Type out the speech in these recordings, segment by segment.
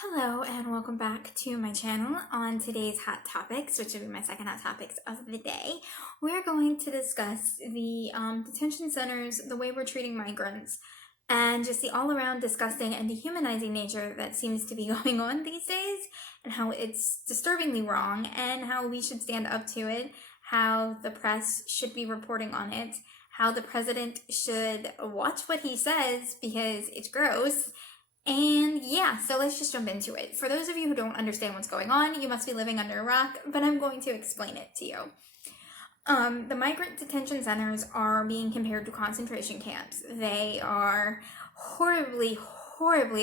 Hello and welcome back to my channel. On today's hot topics, which will be my second hot topics of the day, we're going to discuss the detention centers, the way we're treating migrants, and just the all-around disgusting and dehumanizing nature that seems to be going on these days, and how it's disturbingly wrong, and how we should stand up to it, how the press should be reporting on it, how the president should watch what he says because it's gross. And yeah, so let's just jump into it. For those of you who don't understand what's going on, you must be living under a rock, but I'm going to explain it to you. The migrant detention centers are being compared to concentration camps. They are horribly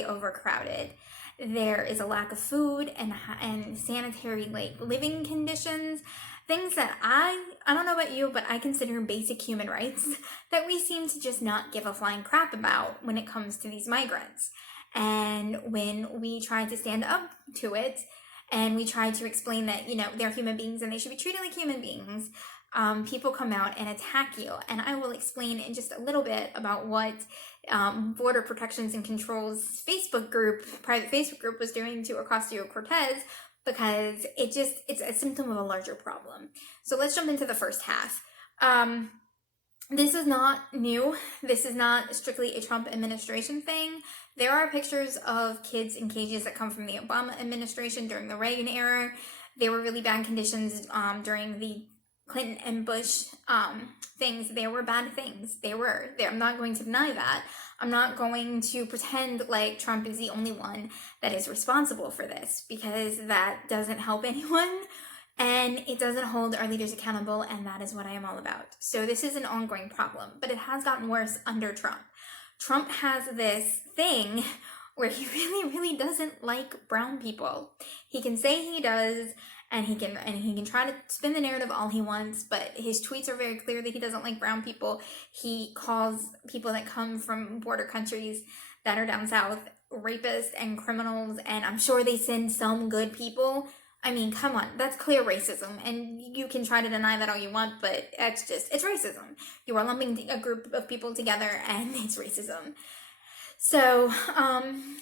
overcrowded. There is a lack of food and sanitary living conditions, things that I don't know about you, but I consider basic human rights that we seem to just not give a flying crap about when it comes to these migrants. And when we try to stand up to it and we try to explain that, they're human beings and they should be treated like human beings, people come out and attack you. And I will explain in just a little bit about what Border Protections and Control's private Facebook group was doing to Ocasio-Cortez, because it's a symptom of a larger problem. So let's jump into the first half. This is not new. This is not strictly a Trump administration thing. There are pictures of kids in cages that come from the Obama administration during the Reagan era. There were really bad conditions during the Clinton and Bush things. There were bad things. I'm not going to deny that. I'm not going to pretend like Trump is the only one that is responsible for this, because that doesn't help anyone. And it doesn't hold our leaders accountable, and that is what I am all about. So this is an ongoing problem, but it has gotten worse under Trump. Trump has this thing where he really doesn't like brown people. He can say he does, and he can try to spin the narrative all he wants, but his tweets are very clear that he doesn't like brown people. He calls people that come from border countries that are down south rapists and criminals, and I'm sure they send some good people. I mean, come on, that's clear racism, and you can try to deny that all you want, but it's racism. You are lumping a group of people together, and it's racism. So,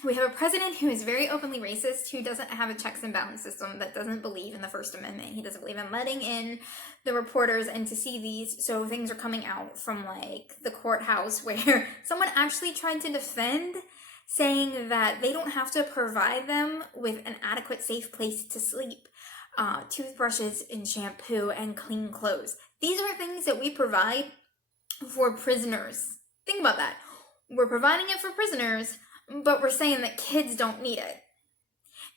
we have a president who is very openly racist, who doesn't have a checks and balance system, that doesn't believe in the First Amendment. He doesn't believe in letting in the reporters and to see these. So things are coming out from the courthouse where someone actually tried to defend, saying that they don't have to provide them with an adequate, safe place to sleep, toothbrushes and shampoo and clean clothes. These are things that we provide for prisoners. Think about that. We're providing it for prisoners, but we're saying that kids don't need it.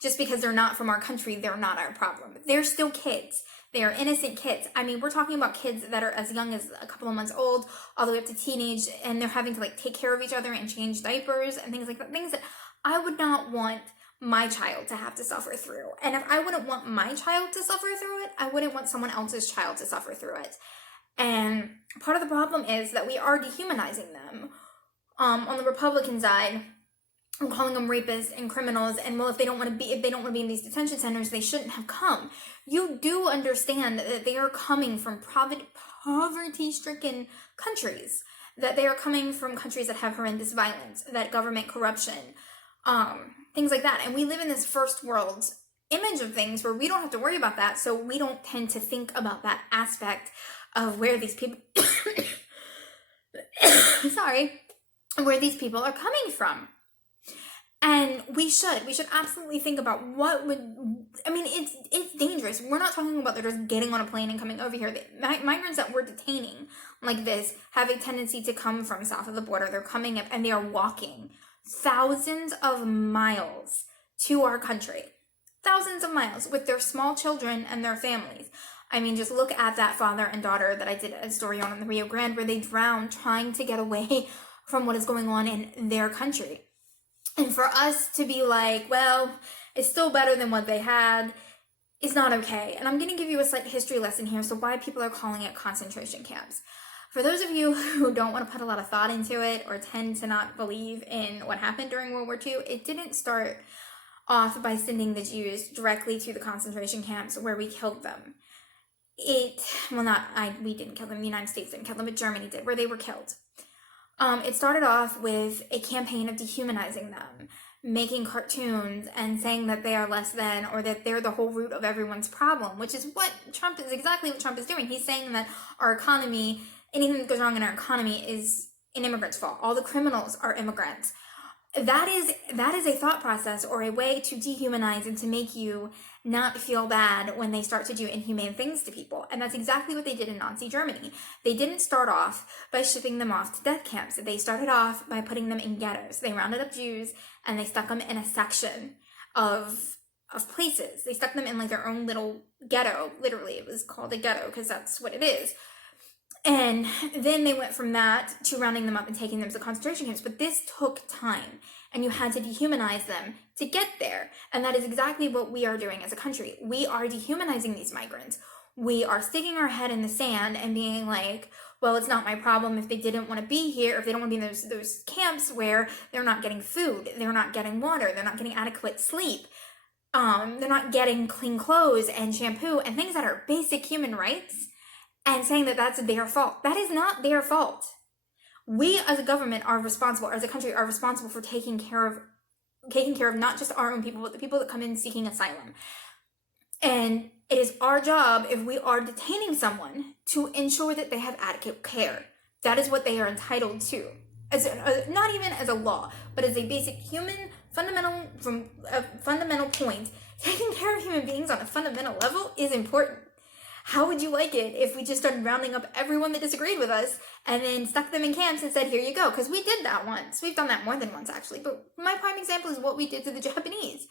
Just because they're not from our country, they're not our problem. They're still kids. They are innocent kids. I mean, we're talking about kids that are as young as a couple of months old, all the way up to teenage, and they're having to take care of each other and change diapers and things like that. Things that I would not want my child to have to suffer through. And if I wouldn't want my child to suffer through it, I wouldn't want someone else's child to suffer through it. And part of the problem is that we are dehumanizing them. On the Republican side, I'm calling them rapists and criminals, and well, if they don't want to be in these detention centers, they shouldn't have come. You do understand that they are coming from poverty-stricken countries, that they are coming from countries that have horrendous violence, that government corruption, things like that. And we live in this first world image of things where we don't have to worry about that, so we don't tend to think about that aspect of where these people where these people are coming from. And we should absolutely think about it's dangerous. We're not talking about they're just getting on a plane and coming over here. The migrants that we're detaining like this have a tendency to come from south of the border. They're coming up and they are walking thousands of miles to our country. Thousands of miles with their small children and their families. I mean, just look at that father and daughter that I did a story on in the Rio Grande, where they drowned trying to get away from what is going on in their country. And for us to be like, well, it's still better than what they had, is not okay. And I'm going to give you a slight history lesson here, so why people are calling it concentration camps. For those of you who don't want to put a lot of thought into it or tend to not believe in what happened during World War II, it didn't start off by sending the Jews directly to the concentration camps where we killed them. We didn't kill them, the United States didn't kill them, but Germany did, where they were killed. It started off with a campaign of dehumanizing them, making cartoons and saying that they are less than, or that they're the whole root of everyone's problem, which is what Trump is, exactly what Trump is doing. He's saying that our economy, anything that goes wrong in our economy is an immigrant's fault. All the criminals are immigrants. That is a thought process or a way to dehumanize and to make you not feel bad when they start to do inhumane things to people. And that's exactly what they did in Nazi Germany. They didn't start off by shipping them off to death camps. They started off by putting them in ghettos. They rounded up Jews and they stuck them in a section of places. They stuck them in like their own little ghetto. Literally, it was called a ghetto because that's what it is. And then they went from that to rounding them up and taking them to concentration camps. But this took time, and you had to dehumanize them to get there. And that is exactly what we are doing as a country. We are dehumanizing these migrants. We are sticking our head in the sand and being like, well, it's not my problem if they didn't want to be here, if they don't want to be in those camps where they're not getting food, they're not getting water, they're not getting adequate sleep, they're not getting clean clothes and shampoo and things that are basic human rights. And saying that that's their fault. That is not their fault. We as a government are responsible, or as a country are responsible for taking care of not just our own people, but the people that come in seeking asylum. And it is our job, if we are detaining someone, to ensure that they have adequate care. That is what they are entitled to. Not even as a law, but as a basic human fundamental point. Taking care of human beings on a fundamental level is important. How would you like it if we just started rounding up everyone that disagreed with us and then stuck them in camps and said, here you go? Because we did that once. We've done that more than once, actually. But my prime example is what we did to the Japanese.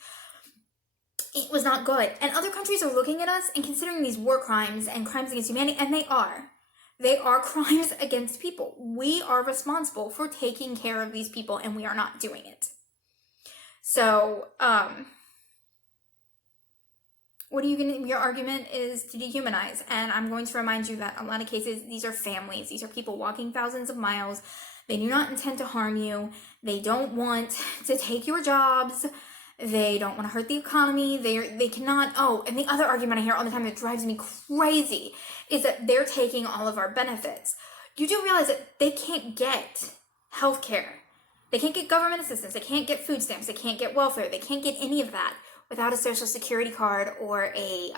It was not good. And other countries are looking at us and considering these war crimes and crimes against humanity, and they are. They are crimes against people. We are responsible for taking care of these people, and we are not doing it. So, your argument is to dehumanize, and I'm going to remind you that in a lot of cases, these are families. These are people walking thousands of miles. They do not intend to harm you. They don't want to take your jobs. They don't want to hurt the economy. They cannot. Oh, and the other argument I hear all the time that drives me crazy is that they're taking all of our benefits. You do realize that they can't get health care. They can't get government assistance. They can't get food stamps. They can't get welfare. They can't get any of that without a social security card or a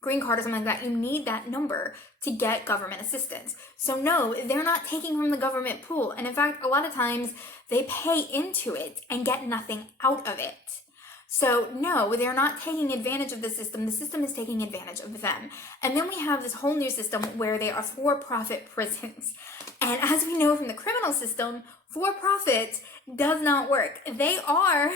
green card or something like that. You need that number to get government assistance. So no, they're not taking from the government pool. And in fact, a lot of times they pay into it and get nothing out of it. So no, they're not taking advantage of the system. The system is taking advantage of them. And then we have this whole new system where they are for-profit prisons. And as we know from the criminal system, for-profit does not work. They are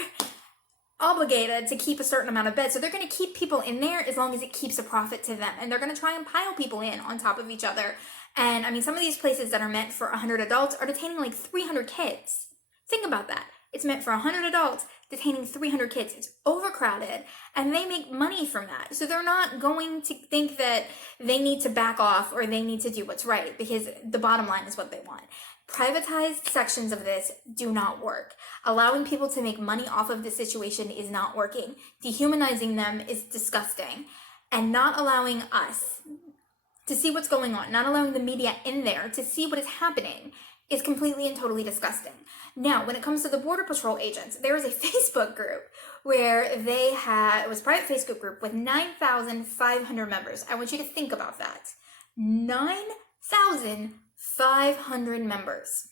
obligated to keep a certain amount of beds. So they're going to keep people in there as long as it keeps a profit to them. And they're going to try and pile people in on top of each other. And I mean, some of these places that are meant for 100 adults are detaining like 300 kids. Think about that. It's meant for 100 adults, detaining 300 kids. It's overcrowded, and they make money from that. So they're not going to think that they need to back off or they need to do what's right, because the bottom line is what they want. Privatized sections of this do not work. Allowing people to make money off of this situation is not working. Dehumanizing them is disgusting. And not allowing us to see what's going on, not allowing the media in there to see what is happening, is completely and totally disgusting. Now, when it comes to the Border Patrol agents, there is a Facebook group where it was a private Facebook group with 9,500 members. I want you to think about that. 9,500 members.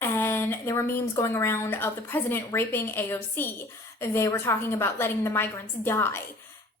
And there were memes going around of the president raping AOC. They were talking about letting the migrants die.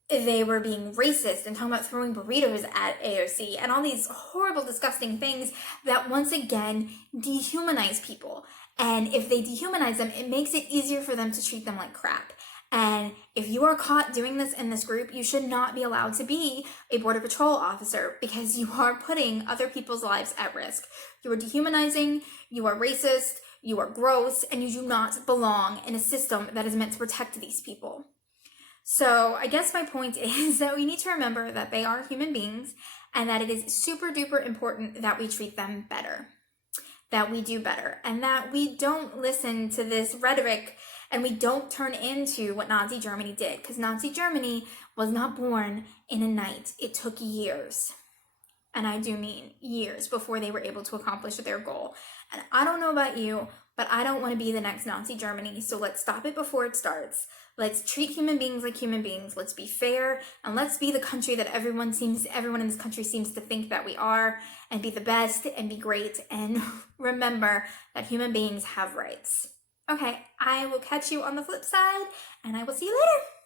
They were being racist and talking about throwing burritos at AOC and all these horrible, disgusting things that once again dehumanize people. And if they dehumanize them, it makes it easier for them to treat them like crap. And if you are caught doing this in this group, you should not be allowed to be a Border Patrol officer, because you are putting other people's lives at risk. You are dehumanizing, you are racist, you are gross, and you do not belong in a system that is meant to protect these people. So I guess my point is that we need to remember that they are human beings and that it is super duper important that we treat them better, that we do better, and that we don't listen to this rhetoric and we don't turn into what Nazi Germany did, because Nazi Germany was not born in a night. It took years. And I do mean years before they were able to accomplish their goal. And I don't know about you, but I don't want to be the next Nazi Germany, so let's stop it before it starts. Let's treat human beings like human beings. Let's be fair, and let's be the country that everyone in this country seems to think that we are, and be the best and be great, and remember that human beings have rights. Okay, I will catch you on the flip side, and I will see you later.